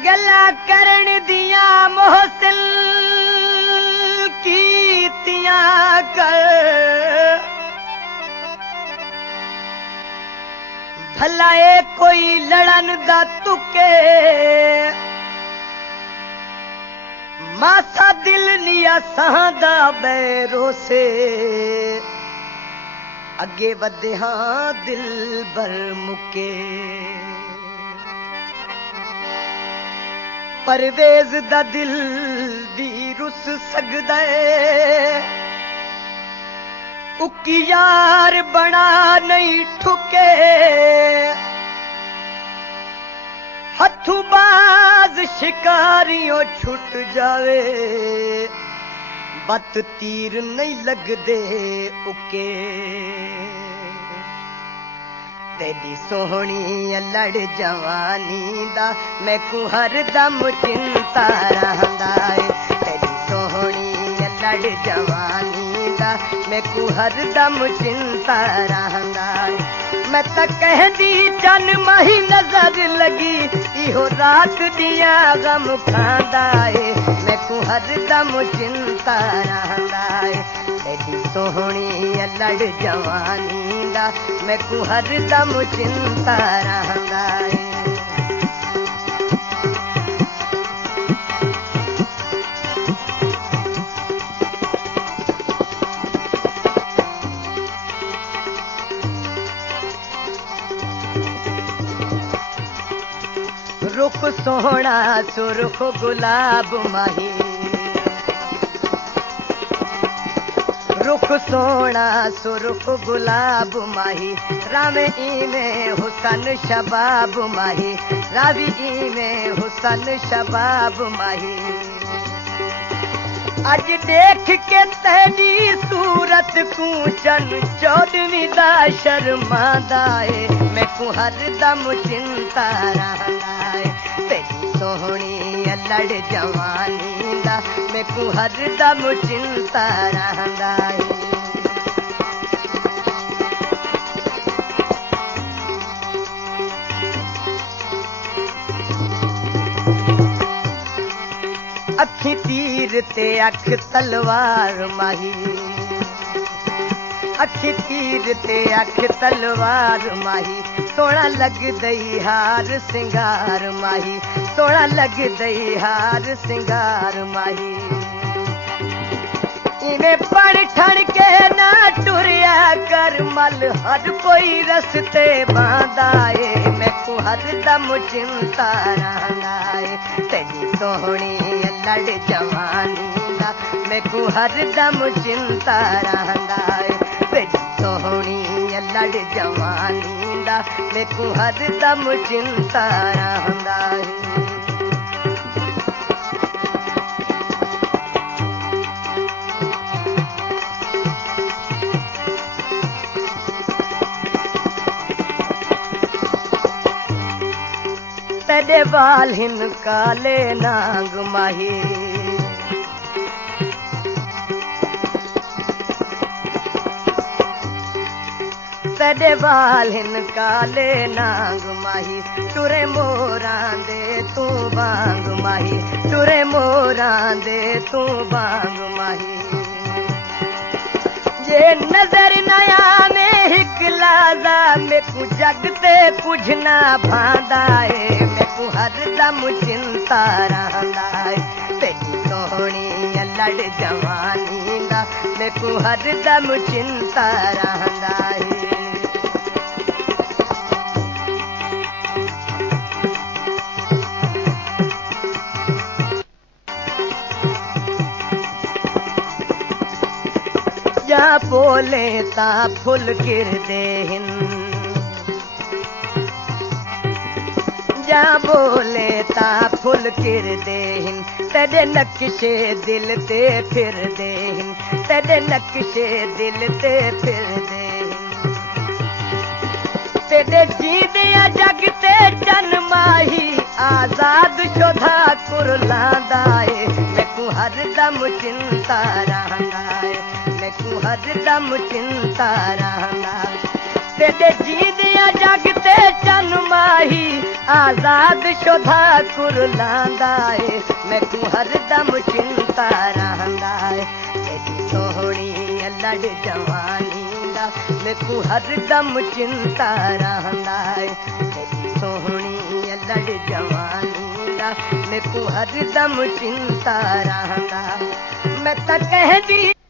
गला करण दिया मोहसिन कीतियां कर भला ए कोई लड़न दा तुके मासा दिल निया सहदा बैरो से अगे वधे हां दिल बर मुके परवेज दा दिल दी रुस सकदा है उकी यार बना नहीं ठुके हथू बाज शिकारियों छुट जावे बत तीर नहीं लगदे उके तेरी सोहनी लड़ जवानी दा मैं को हरदम चिंता रहंदा है तेरी सोहनी लड़ जवानी दा मैं को हरदम चिंता रहंदा है मैं तो कहदी चन माही नजर लगी इहो रात दिया गम खांदा है मैं को हरदम चिंता रहंदा है तेरी सोहनी लड़ जवानी दा मैं को हरदम चिंता रहंदा है रुख सोहना सुरख गुलाब माही रुख सोना सुरख गुलाब माही रावे में हुसन शबाब माही रावी में हुसन शबाब माही अज देख के तेरी सूरत कूचन चौदवी दा शर्मादा है मैं को हरदम चिंता रहंदा है तेरी सोहनी लड़ जवानी दा मैं को हरदम चिंता रहंदा है अखी तीर ते अख तलवार माही अखी तीर ते अख तलवार माही सोना लग दई हार सिंगार माही सोना लग दई हार सिंगार माही इन्हें पढ़ ठण के ना टुरिया कर मल हर कोई रस्ते बांधाए मैं को हरदम चिंता रहंदा है तेरी सोहनी लड़ जवानी दा मैं को हरदम चिंता रहंदा है तेरी सोहनी लड़ जवानी दा मैं को हरदम चिंता रहंदा है तेरे बाल हिन काले नाग माही तेरे बाल हिन काले नाग माही टुरे मोरां दे तू बांग माही टुरे मोरां दे तू बांग माही जे नजर नया में हिकलादा मैं को जगते कुछ ना भांदा है मैं को हरदम चिंता रहंदा है तेरी सोहनी लड़ जवानी दा मैं को हरदम चिंता रहंदा है जा बोले ता फुल गिरदे हिन जा बोले ता फुल गिरदे हिन तेरे नक्शे दिल ते फिरदे हिन तेरे नक्शे दिल ते फिरदे हिन तेरे जींदिया जग ते चन माही आजाद शोधा कुरलांदा है मैं को हरदम चिंता रहंदा है मैं को हरदम चिंता रहंदा तेरे जींदिया जग ते चन माही आजाद शोधा कुरलांदा है मैकू हरदम चिंता रहंदा है तेरी सोहणी लड़ जवानी दा मैकू हरदम चिंता रहंदा है तेरी सोहणी लड़ जवानी दा मैकू हरदम चिंता रहंदा मैं त कहदी